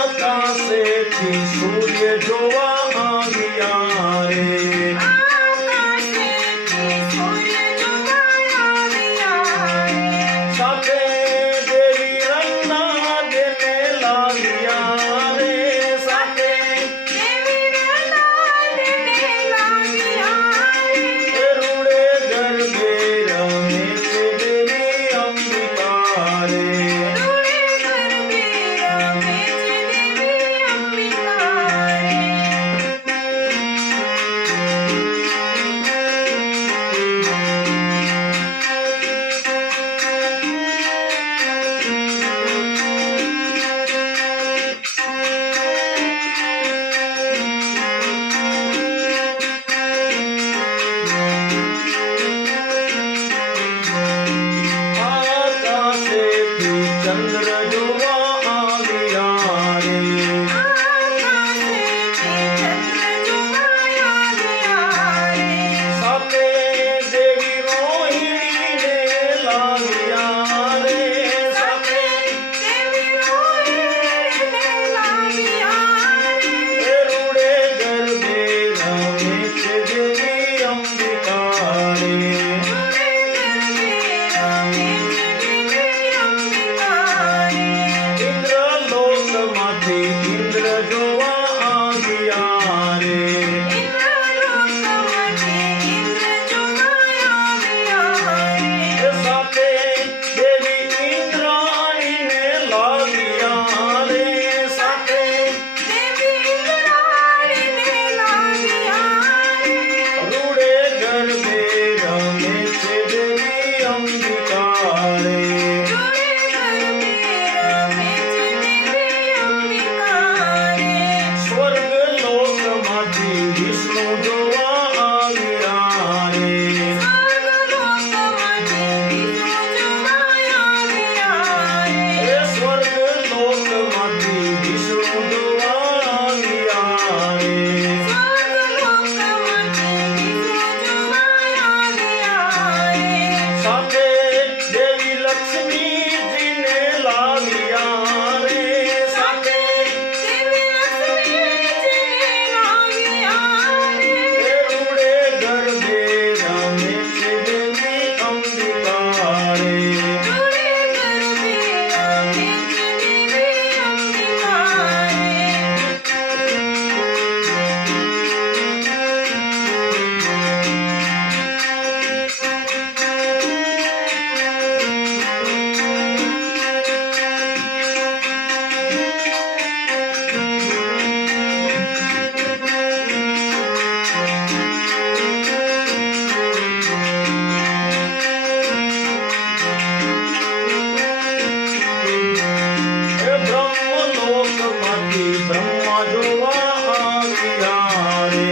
আকাশে কি